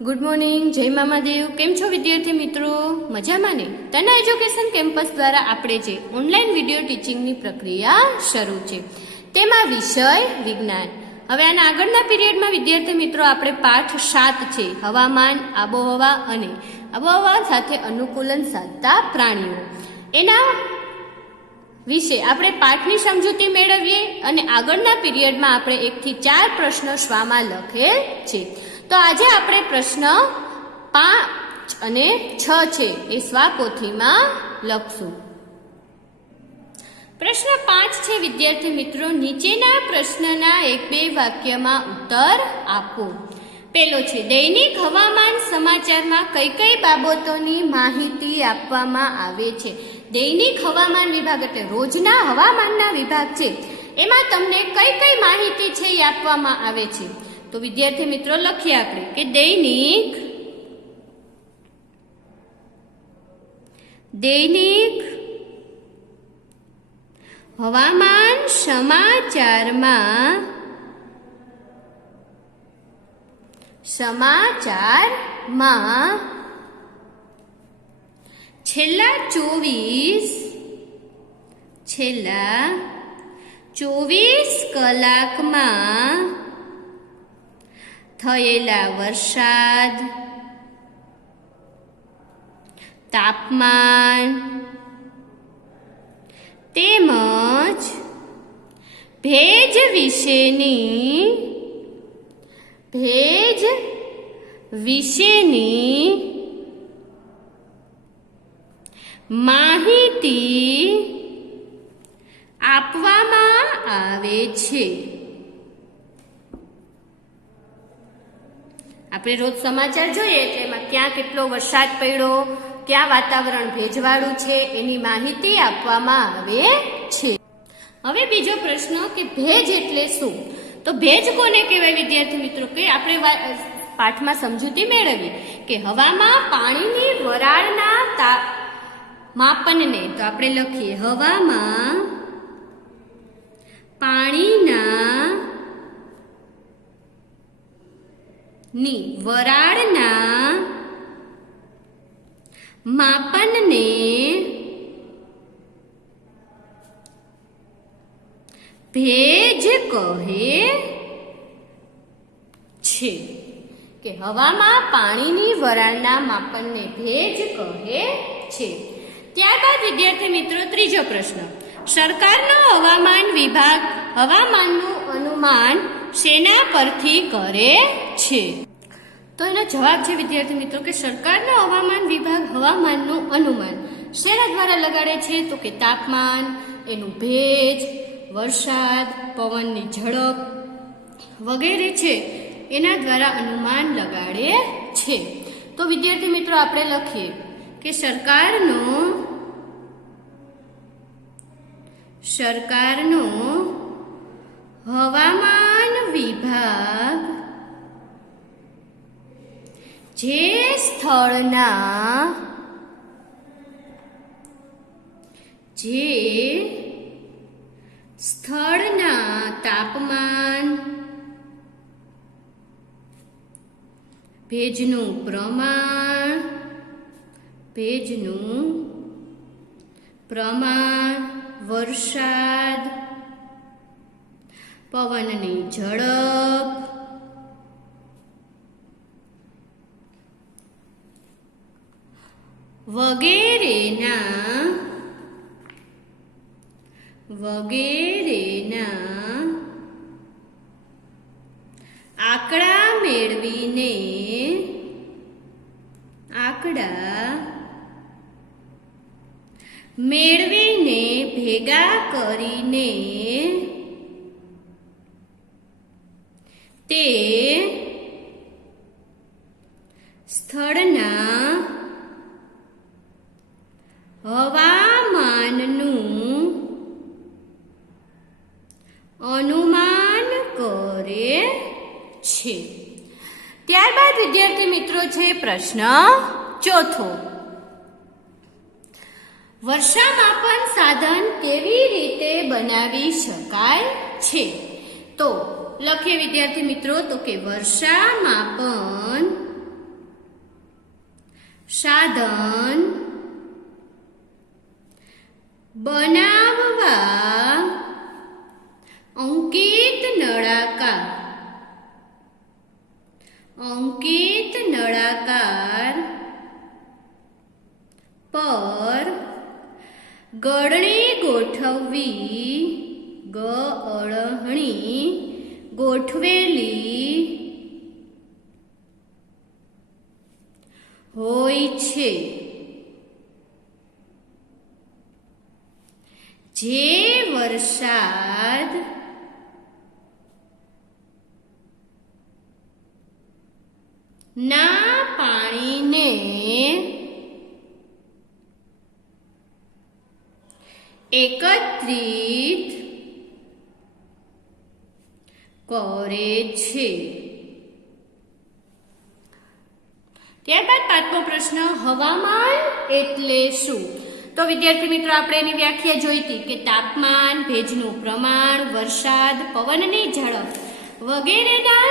Good morning, जय मामादेव। केम छो विद्यार्थी मित्रों? मजामां ने? तन्ना एज्युकेशन केम्पस द्वारा आपणे जे ऑनलाइन विडियो टीचिंगनी प्रक्रिया शरू छे तेमां विषय विज्ञान। हवे आना आगळना पीरियडमां विद्यार्थी मित्रों आपणे पाठ 7 छे हवामान, आबोहवा अने आबोहवा साथे अनुकूलन साधता प्राणीओ। एना विषे आपणे पाठनी समजूती मेळवीए अने आगळना पीरियडमां आपणे 1 થી 4 प्रश्न श्वामां लखेल छे। तो आज आपणे प्रश्न 5 અને 6 छे ए स्वापोथीमां लखशुं। प्रश्न 5 छे विद्यार्थी मित्रों, नीचेना प्रश्नना 1-2 वाक्यमां उत्तर आपो। पेलो छे दैनिक हवामान समाचारमां कई कई बाबतोनी माहिती आपवामां आवे छे। दैनिक हवामान विभाग एटले रोजना हवामानना विभाग छे, एमां तमने कई कई माहिती छे ए आपवामां आवे छे। तो विद्यार्थी मित्रों लखीए आपणे के दैनिक हवामान समाचारमां छेल्ला 24 कलाकमां थयेला वरसाद, तापमान तेमज भेज विशेनी माहिती आपवामां आवे छे। આપણે રોજ સમાચાર જોઈએ એટલે એમાં ક્યાં કેટલો વરસાદ પડ્યો, ક્યાં વાતાવરણ ભેજવાળું છે એની માહિતી આપવામાં આવે છે। હવે બીજો પ્રશ્ન કે ભેજ એટલે શું? તો ભેજ કોને કહેવાય વિદ્યાર્થી મિત્રો? કે આપણે પાઠમાં સમજૂતી મેળવી કે હવામાં પાણીની વરાળના માપનને તો આપણે લખીએ હવામાં પાણીના वराळना मापनने भेज कहे छे। के हवामां पाणीनी वराळना मापनने भेज कहे छे। त्यारबाद विद्यार्थी मित्रों त्रीजो प्रश्न, सरकारनो हवामान विभाग हवामाननुं अनुमान सेना परथी करे छे? तो एनो जवाब छे विद्यार्थी मित्रों के सरकारनो हवामान विभाग हवामाननुं अनुमान सेना द्वारा लगाड़े छे? तो के तापमान, एनुं भेज, वरसाद, पवननी झड़प वगैरे छे एना द्वारा अनुमान लगाड़े छे। तो विद्यार्थी मित्रों आपणे लखीए के सरकारनो हवामान विभाग जे स्थळना तापमान, भेजनुं प्रमाण, वरसाद, पवननी झड़प वगैरेना आंकड़ा मेळवीने भेगा करीने ते स्थळना हवामाननुं अनुमान करे छे। त्यारबाद विद्यार्थी मित्रों छे प्रश्न चौथो, वर्षा मापन साधन केवी रीते बनावी शकाय छे? तो लखीए विद्यार्थी मित्रों तो के वर्षा मापन સાધન બનાવવા અંકિત નળાકાર પર ગળણી ગોઠવેલી હોય છે, જે વરસાદ ના પાણીને એકત્રિત કરે છે. ત્યારબાદ પાંચમો પ્રશ્ન, હવામાન એટલે શું? તો વિદ્યાર્થી મિત્રો, આપણે એની વ્યાખ્યા જોઈ હતી કે તાપમાન, ભેજનું પ્રમાણ, વરસાદ, પવનની ઝડપ વગેરેના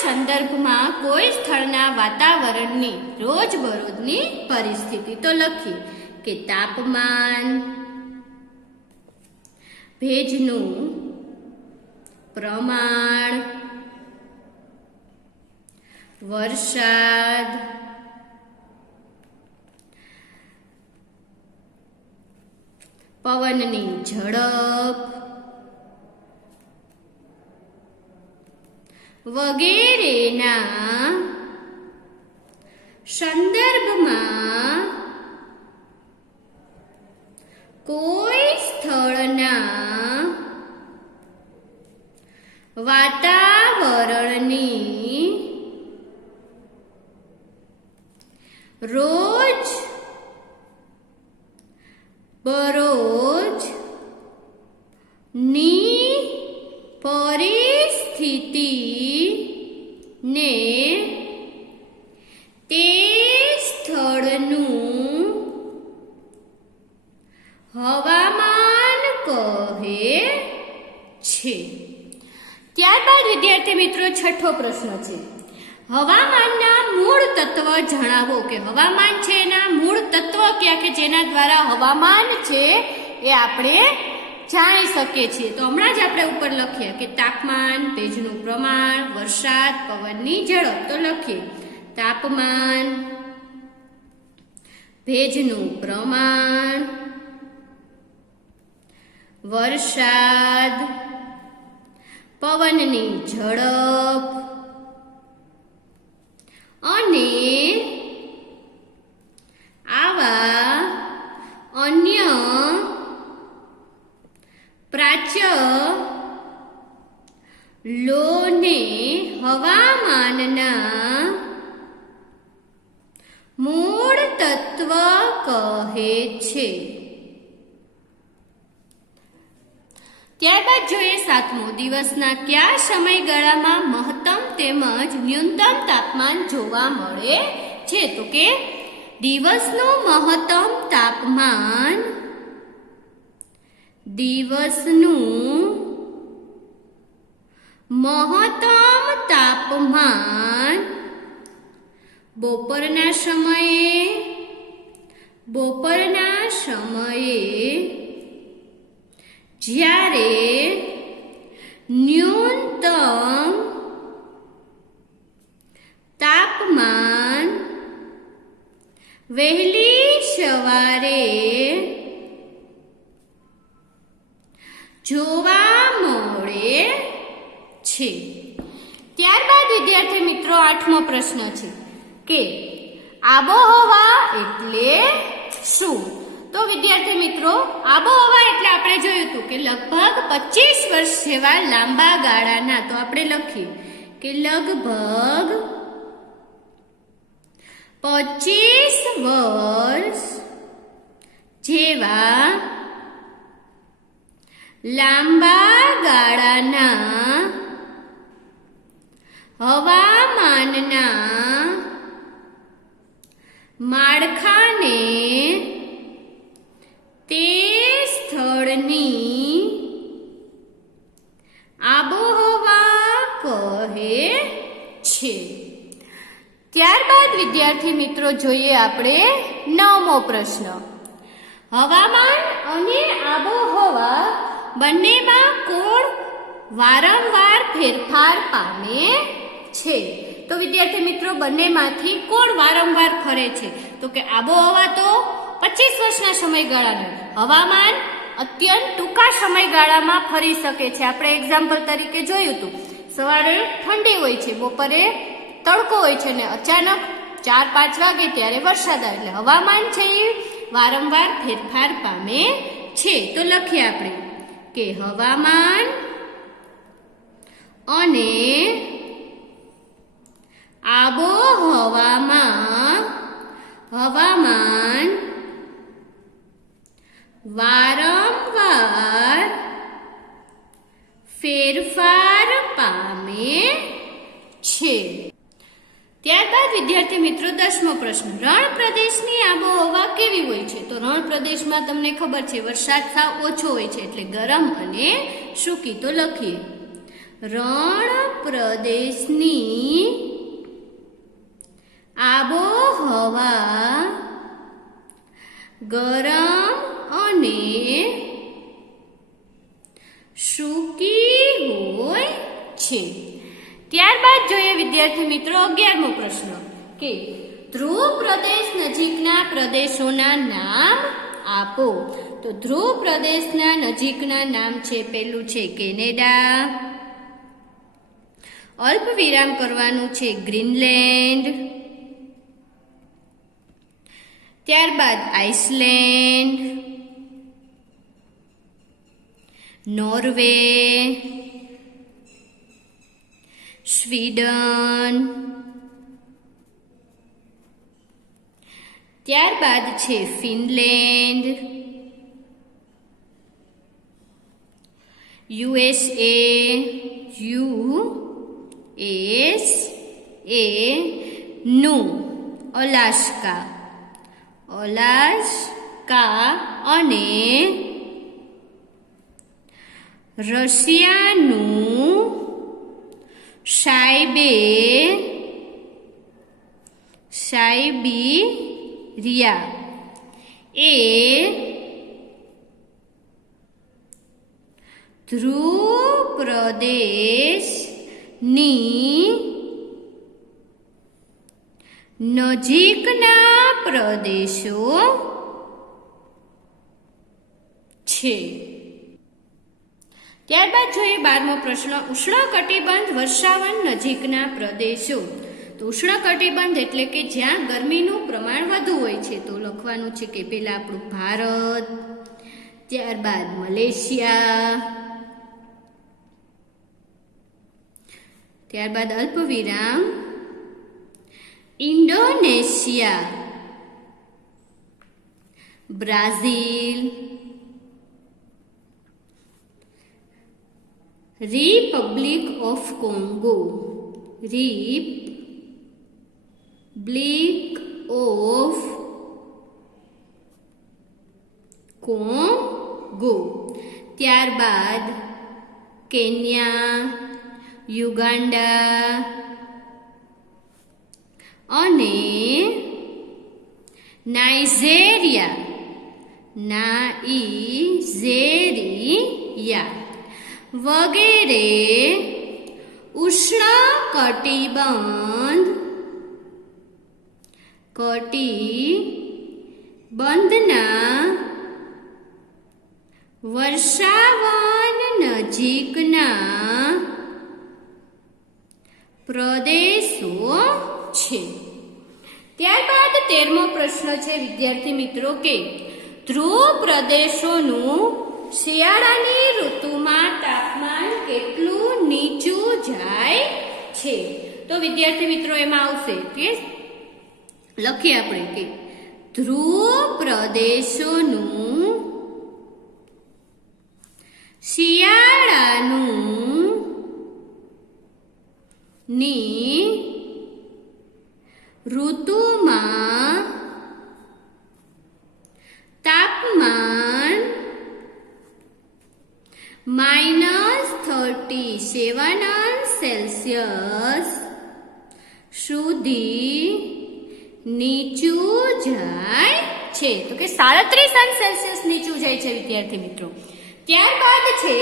સંદર્ભમાં કોઈ સ્થળના વાતાવરણની રોજબરોજની પરિસ્થિતિ. તો લખીએ કે તાપમાન, ભેજનું પ્રમાણ, વરસાદ, પવનની ઝડપ વગેરેના સંદર્ભમાં કોઈ સ્થળના વાતાવરણની રોજબરોજની પરિસ્થિતિને તે સ્થળનું હવામાન કહે છે. ત્યારબાદ વિદ્યાર્થી મિત્રો, છઠ્ઠો પ્રશ્ન છે, હવામાનના મૂળ તત્વ જણાવો. કે હવામાન છે એના મૂળ તત્વ કયા કે જેના દ્વારા હવામાન છે એ આપણે જાણી શકીએ છીએ. તો હમણાં જ આપણે ઉપર લખીએ કે તાપમાન, ભેજનું પ્રમાણ, વરસાદ, પવનની ઝડપ. તો લખીએ તાપમાન, ભેજનું પ્રમાણ, વરસાદ, પવનની ઝડપ અને આવા અન્ય પ્રાચ્ય લોને હવામાનના મૂળ તત્વ કહે છે. ત્યારબાદ જોઈએ સાતમો, દિવસના કયા સમયગાળામાં મહત્તમ તેમજ ન્યૂનતમ તાપમાન જોવા મળે છે? તો કે દિવસનું મહત્તમ તાપમાન બપોરના સમયે જ્યારે ન્યૂનતમ તાપમાન વહેલી સવારે જોવા મળે છે. ત્યારબાદ વિદ્યાર્થી મિત્રો, આઠમો પ્રશ્ન છે કે આબોહવા એટલે શું? તો વિદ્યાર્થી મિત્રો, આબોહવા એટલે આપણે જોયું હતું કે લગભગ 25 વર્ષ જેવા લાંબા ગાળાના. તો આપણે લખીએ કે લગભગ 25 વર્ષ જેવા લાંબા ગાળાના હવામાનના માળખાને તે સ્થળની આબોહવા કહે છે. ત્યારબાદ વિદ્યાર્થી મિત્રો જોઈએ આપણે 9મો પ્રશ્ન. હવામાન અને આબોહવા બંનેમાં કોણ વારંવાર ફેરફાર પામે છે? તો વિદ્યાર્થી મિત્રો બંનેમાંથી કોણ વારંવાર ફરે છે? તો કે આબોહવા તો 25 વર્ષના સમયગાળાનું, હવામાન અત્યંત ટૂંકા સમયગાળામાં ફરી શકે છે. આપણે એક્ઝામ્પલ તરીકે જોયું હતું, સવારે ઠંડી હોય છે, બપોરે તડકો હોય છે ને અચાનક 4-5 વાગે ત્યારે વરસાદ આવે. એટલે હવામાન છે એ વારંવાર ફેરફાર પામે છે. તો લખીએ આપણે કે હવામાન અને આબોહવામાં હવામાન વારંવાર ફેરફાર પામે છે. ત્યારબાદ વિદ્યાર્થી મિત્રો 10મો પ્રશ્ન. રણ પ્રદેશની આબોહવા કેવી હોય છે? તો રણ પ્રદેશમાં તમને ખબર છે વરસાદ સાવ ઓછો હોય છે, એટલે ગરમ અને સૂકી. તો લખીએ રણ પ્રદેશની આબોહવા ગરમ અને સૂકી હોય છે. ત્યારબાદ જોઈએ વિદ્યાર્થી મિત્રો 11મો પ્રશ્ન કે ધ્રુવ પ્રદેશ નજીકના પ્રદેશોના નામ આપો. તો ધ્રુવ પ્રદેશના નજીકના નામ છે, પહેલું છે કેનેડા, અલ્પ વિરામ કરવાનું છે ગ્રીનલેન્ડ, ત્યારબાદ આઇસલેન્ડ, નોર્વે, સ્વીડન, ત્યારબાદ છે ફિનલેન્ડ, USA નું અલાસ્કા અને રશિયાનું સાઇબિરિયા એ ધ્રુવ પ્રદેશની નજીકના પ્રદેશો છે. ત્યારબાદ જોઈએ 12મો પ્રશ્ન. ઉષ્ણકટિબંધ વર્ષાવન નજીકના પ્રદેશો. તો ઉષ્ણકટિબંધ એટલે કે જ્યાં ગરમીનું પ્રમાણ વધુ હોય છે. તો લખવાનું છે કે પહેલા આપણું ભારત, ત્યારબાદ મલેશિયા, ત્યારબાદ અલ્પવિરામ Indonesia, Brazil, Republic of Congo, Republic of Congo, ત્યારબાદ કેન્યા, યુગાન્ડા અને નાઇજેરિયા વગેરે કટિબંધના વર્ષાવન નજીકના પ્રદેશો છે. ત્યારબાદ 13મો પ્રશ્ન છે વિદ્યાર્થી મિત્રો કે ધ્રુવ પ્રદેશોનું શિયાળાની ઋતુમાં તાપમાન કેટલું નીચું જાય છે? તો વિદ્યાર્થી મિત્રો એમાં આવશે કે લખીએ આપણે કે ધ્રુવ પ્રદેશોનું શિયાળાનું ની ઋતુમાં તાપમાન -37 અંશ સેલ્સિયસ સુધી નીચું જાય છે. તો કે 37°C નીચું જાય છે વિદ્યાર્થી મિત્રો. ત્યારબાદ છે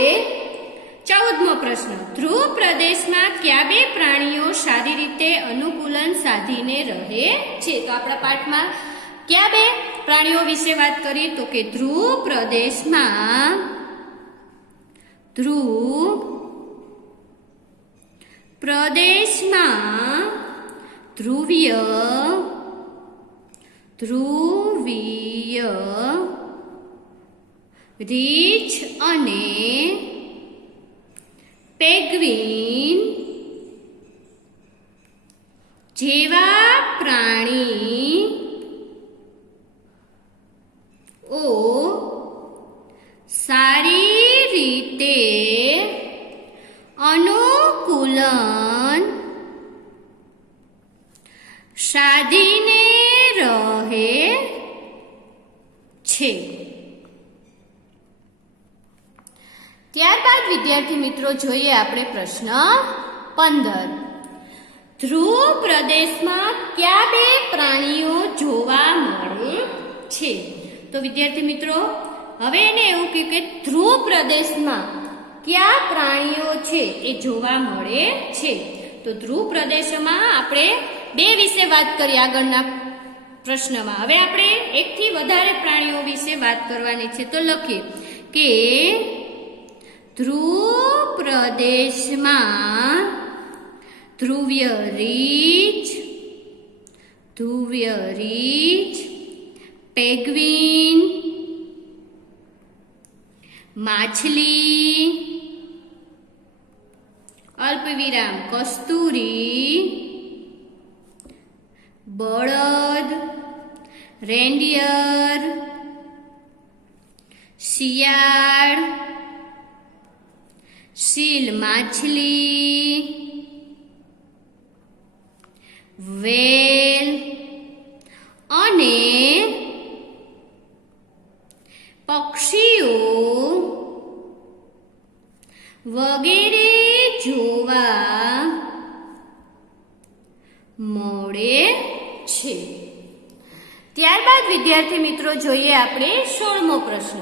14મો પ્રશ્ન. ધ્રુવ પ્રદેશમાં કયા બે પ્રાણીઓ સારી રીતે અનુકૂલન સાધીને રહે છે? તો આપણા પાઠમાં કયા બે પ્રાણીઓ વિશે વાત કરી? તો કે ધ્રુવ પ્રદેશમાં ધ્રુવીય રીંછ અને પેંગ્વિન જેવા પ્રાણીઓ સારી રીતે અનુકૂલન સાધીને રહે છે. ત્યારબાદ વિદ્યાર્થી મિત્રો જોઈએ આપણે પ્રશ્ન 15. ધ્રુવ પ્રદેશમાં કયા બે પ્રાણીઓ જોવા મળે છે? તો વિદ્યાર્થી મિત્રો હવે એને એવું કહ્યું કે ધ્રુવ પ્રદેશમાં કયા પ્રાણીઓ છે એ જોવા મળે છે. તો ધ્રુવ પ્રદેશમાં આપણે બે વિશે વાત કરી આગળના પ્રશ્નમાં. હવે આપણે એકથી વધારે પ્રાણીઓ વિશે વાત કરવાની છે. તો લખીએ કે ધ્રુવ પ્રદેશમાં ધ્રુવીય રીંછ, પેંગ્વિન, માછલી, અલ્પવિરામ કસ્તુરી, બળદ, રેન્ડિયર, શિયાળ, સીલ માછલી, વેલ અને પક્ષીઓ વગેરે જોવા મળે છે. ત્યારબાદ વિદ્યાર્થી મિત્રો જોઈએ આપણે 16મો પ્રશ્ન.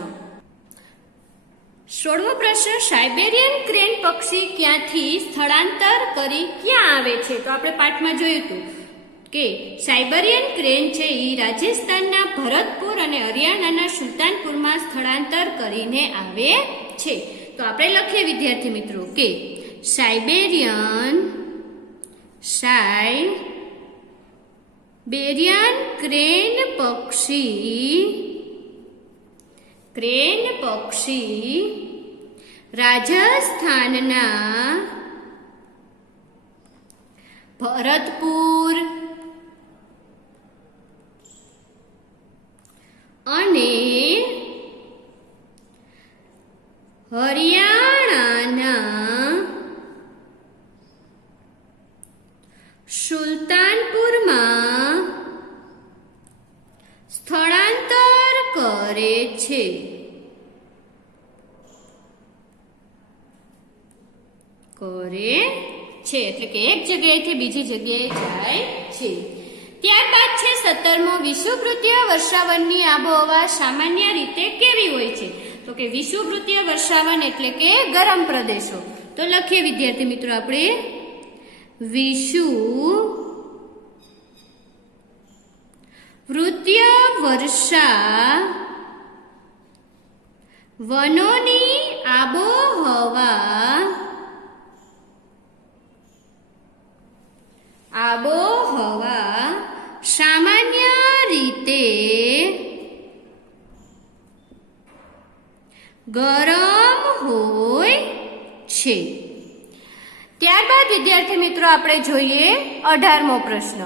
16મો પ્રશ્ન. સાઇબેરિયન ક્રેન પક્ષી ક્યાંથી સ્થળાંતર કરી ક્યાં આવે છે? તો આપણે પાઠમાં જોયું હતું કે સાઇબેરિયન ક્રેન છે એ રાજસ્થાનના ભરતપુર અને હરિયાણાના સુલતાનપુરમાં સ્થળાંતર કરીને આવે છે. તો આપણે લખીએ વિદ્યાર્થી મિત્રો કે સાઇબેરિયન ક્રેન પક્ષી રાજસ્થાનના ભરતપુર અને હરિયાણાના સુલતાનપુરમાં સ્થળાંતર કરે છે. એટલે કે એક જગ્યાએથી બીજી જગ્યાએ જાય છે. ત્યારબાદ છે 17મો. વિષુવવૃત્તીય વર્ષાવનની આબોહવા સામાન્ય રીતે કેવી હોય છે? તો કે વિષુવવૃત્તીય વર્ષાવન એટલે કે ગરમ પ્રદેશો. તો લખીએ વિદ્યાર્થી મિત્રો આપણે વિષુવવૃત્તીય વર્ષાવનોની આબોહવા સામાન્ય રીતે ગરમ હોય છે. ત્યારબાદ વિદ્યાર્થી મિત્રો આપણે જોઈએ 18મો પ્રશ્ન.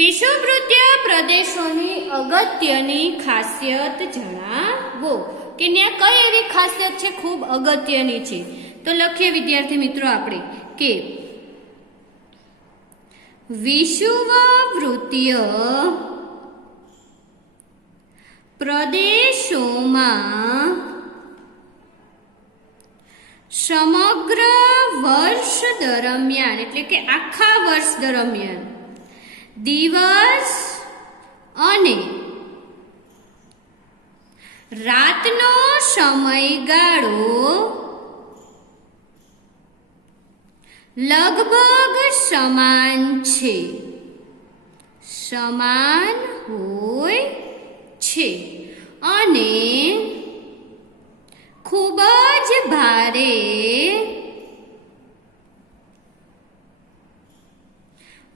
વિષુવવૃત્તીય પ્રદેશોની અગત્યની ખાસિયત જણાવો. કે ત્યાં કઈ એવી ખાસિયત છે ખૂબ અગત્યની છે? તો લખીએ વિદ્યાર્થી મિત્રો આપણે કે વિષુવવૃત્તીય પ્રદેશોમાં સમગ્ર વર્ષ દરમિયાન એટલે કે આખા વર્ષ દરમિયાન દિવસ અને રાતનો સમયગાળો લગભગ સમાન છે, સમાન હોય છે અને ખૂબ જ ભારે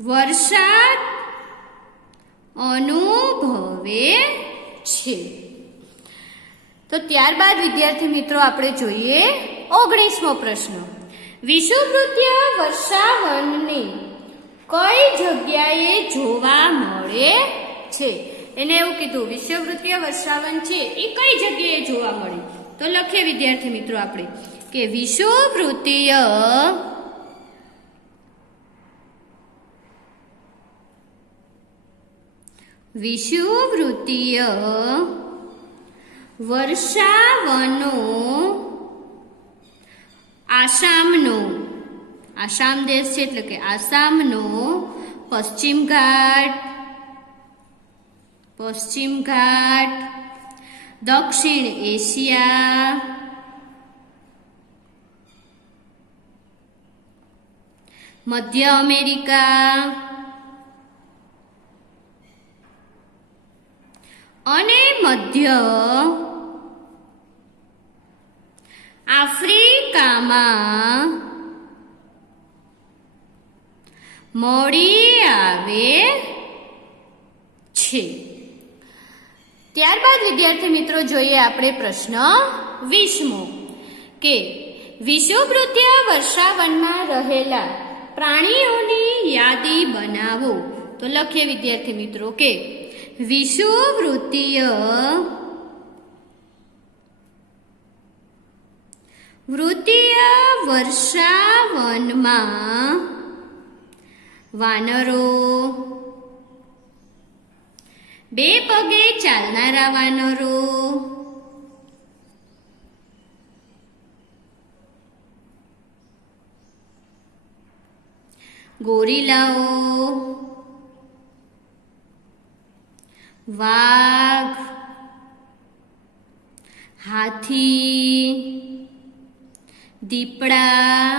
વરસાદ અનુભવે છે. તો ત્યારબાદ વિદ્યાર્થી મિત્રો આપણે જોઈએ 19મો પ્રશ્ન. વિષુવવૃત્તીય વર્ષાવનને કઈ જગ્યાએ જોવા મળે છે? એને એવું કીધું વિષુવવૃત્તીય વર્ષાવન છે એ કઈ જગ્યાએ જોવા મળે? તો લખીએ વિદ્યાર્થી મિત્રો આપણે કે વિષુવવૃત્તીય વર્ષાવનો આસામનો, આસામ દેશ છે એટલે કે આસામનો પશ્ચિમ ઘાટ, દક્ષિણ એશિયા, મધ્ય અમેરિકા અને મધ્ય આફ્રિકામાં મળી આવે છે. ત્યારબાદ વિદ્યાર્થી મિત્રો જોઈએ આપણે પ્રશ્ન 20મો કે વિષુવવૃત્તીય વર્ષાવનમાં રહેલા પ્રાણીઓની યાદી બનાવો. તો લખીએ વિદ્યાર્થી મિત્રો કે વિષુવવૃત્તીય વર્ષાવનમાં વાનરો, બે પગે ચાલનારા વાનરો, ગોરીલાઓ, વાઘ, હાથી, દીપડા,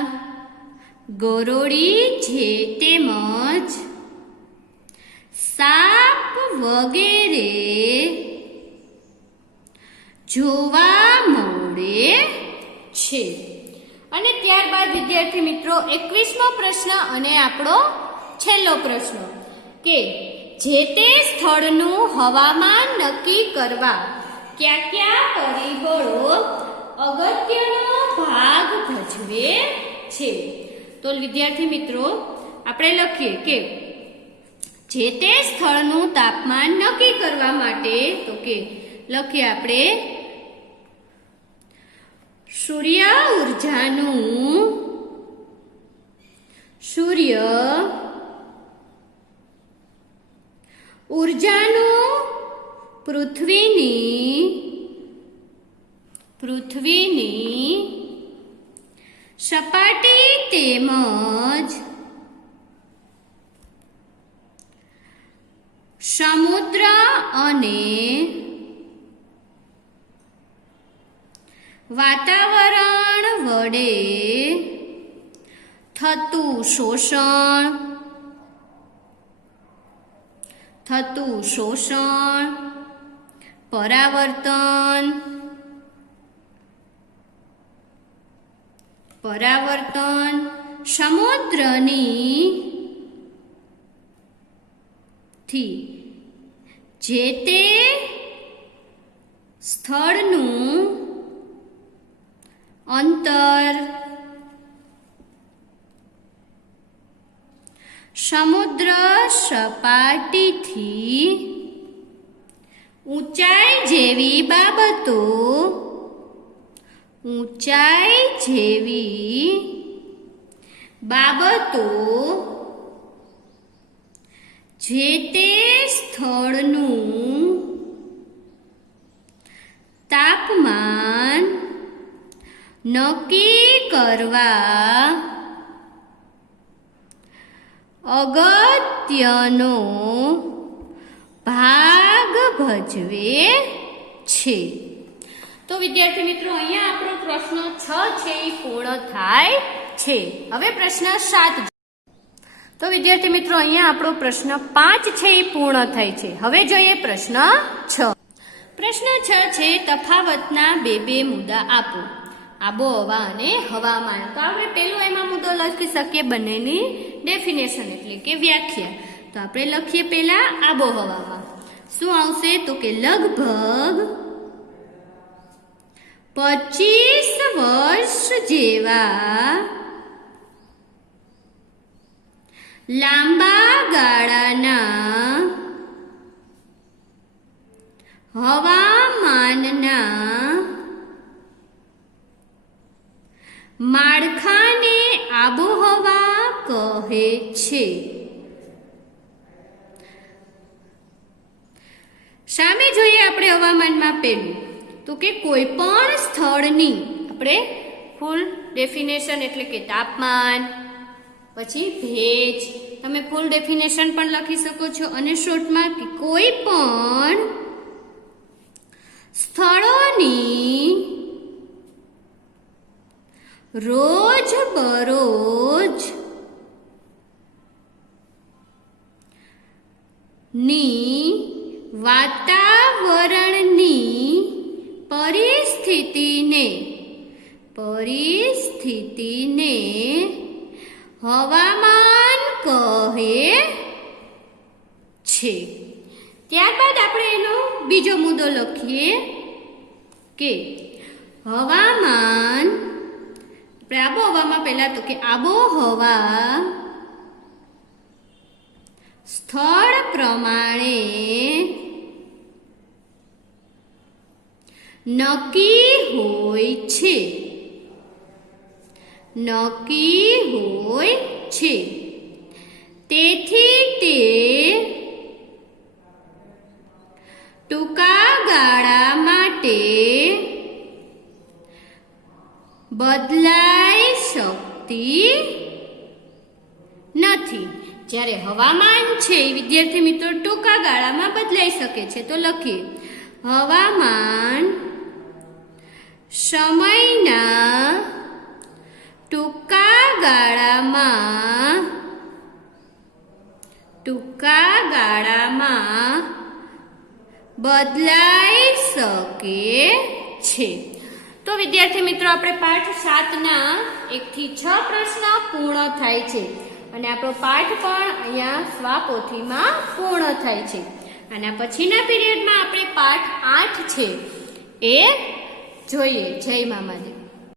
ગરોળી છે તેમજ સાપ વગેરે જોવા મળે છે. અને ત્યારબાદ વિદ્યાર્થી મિત્રો 21મો પ્રશ્ન અને આપણો છેલ્લો પ્રશ્ન કે જે તે સ્થળનું હવામાન નક્કી કરવા કયા કયા પરિબળો અગત્યનો ભાગ ભજવે છે? તો વિદ્યાર્થી મિત્રો આપણે લખીએ કે જે તે સ્થળનું તાપમાન નક્કી કરવા માટે તો કે લખીએ આપણે સૂર્ય ઉર્જાનું પૃથ્વીની સપાટી તેમજ સમુદ્ર અને વાતાવરણ વડે થતું શોષણ, પરાવર્તન, સમુદ્રની થી જે તે સ્થળનું અંતર સમુદ્ર સપાટીથી ઊંચાઈ જેવી બાબતો જે તે સ્થળનું તાપમાન નક્કી કરવા અગત્યનો ભાગ ભજવે છે. તો વિદ્યાર્થી મિત્રો અહીંયા આપણો પ્રશ્ન 6 છે એ પૂર્ણ થાય છે. હવે પ્રશ્ન 7. તો વિદ્યાર્થી મિત્રો અહીંયા આપણો પ્રશ્ન 5 છે એ પૂર્ણ થાય છે. હવે જોઈએ પ્રશ્ન 6. પ્રશ્ન 6 છે તફાવતના બે મુદ્દા આપો. આબોહવા અને હવામાન. તો આપણે પેલો એમાં મુદ્દો લખી શકીએ બંનેની ડેફિનેશન એટલે કે વ્યાખ્યા. તો આપણે લખીએ પહેલા આબોહવામાં. શું આવશે? તો કે લગભગ 25 વર્ષ જેવા લાંબા ગાળાના હવામાનના માળખાને આબોહવા કહે છે. સામે જોઈએ આપણે હવામાનમાં પેલું તો કે કોઈ પણ સ્થળની આપણે ફૂલ ડેફિનેશન એટલે કે તાપમાન, પછી ભેજ, તમે ફૂલ ડેફિનેશન પણ લખી શકો છો. અને શોર્ટમાં કે કોઈ પણ સ્થળોની રોજબરોજ ની વાતાવરણની પરિસ્થિતિને હવામાન કહે છે. ત્યારબાદ આપણે એનો બીજો મુદ્દો લખીએ કે હવામાન. આપણે આબોહવામાં પહેલા તો કે આબોહવા સ્થળ પ્રમાણે નક્કી હોય છે. તેથી તે ટૂંકા ગાળા માટે બદલાઈ શકતી નથી. જ્યારે હવામાન છે વિદ્યાર્થી મિત્રો ટૂંકા ગાળામાં બદલાઈ શકે છે. તો લખીએ હવામાન સમયના ટૂંકા ગાળામાં બદલાઈ શકે છે. તો વિદ્યાર્થી મિત્રો આપણે પાઠ 7ના 1 થી 6 પ્રશ્ન પૂર્ણ થાય છે. અને આપણો પાઠ પણ અહીંયા સ્વાપોથીમાં પૂર્ણ થાય છે. આના પછીના પીરિયડમાં આપણે પાઠ 8 છે એ જોઈએ. જય મામાજી.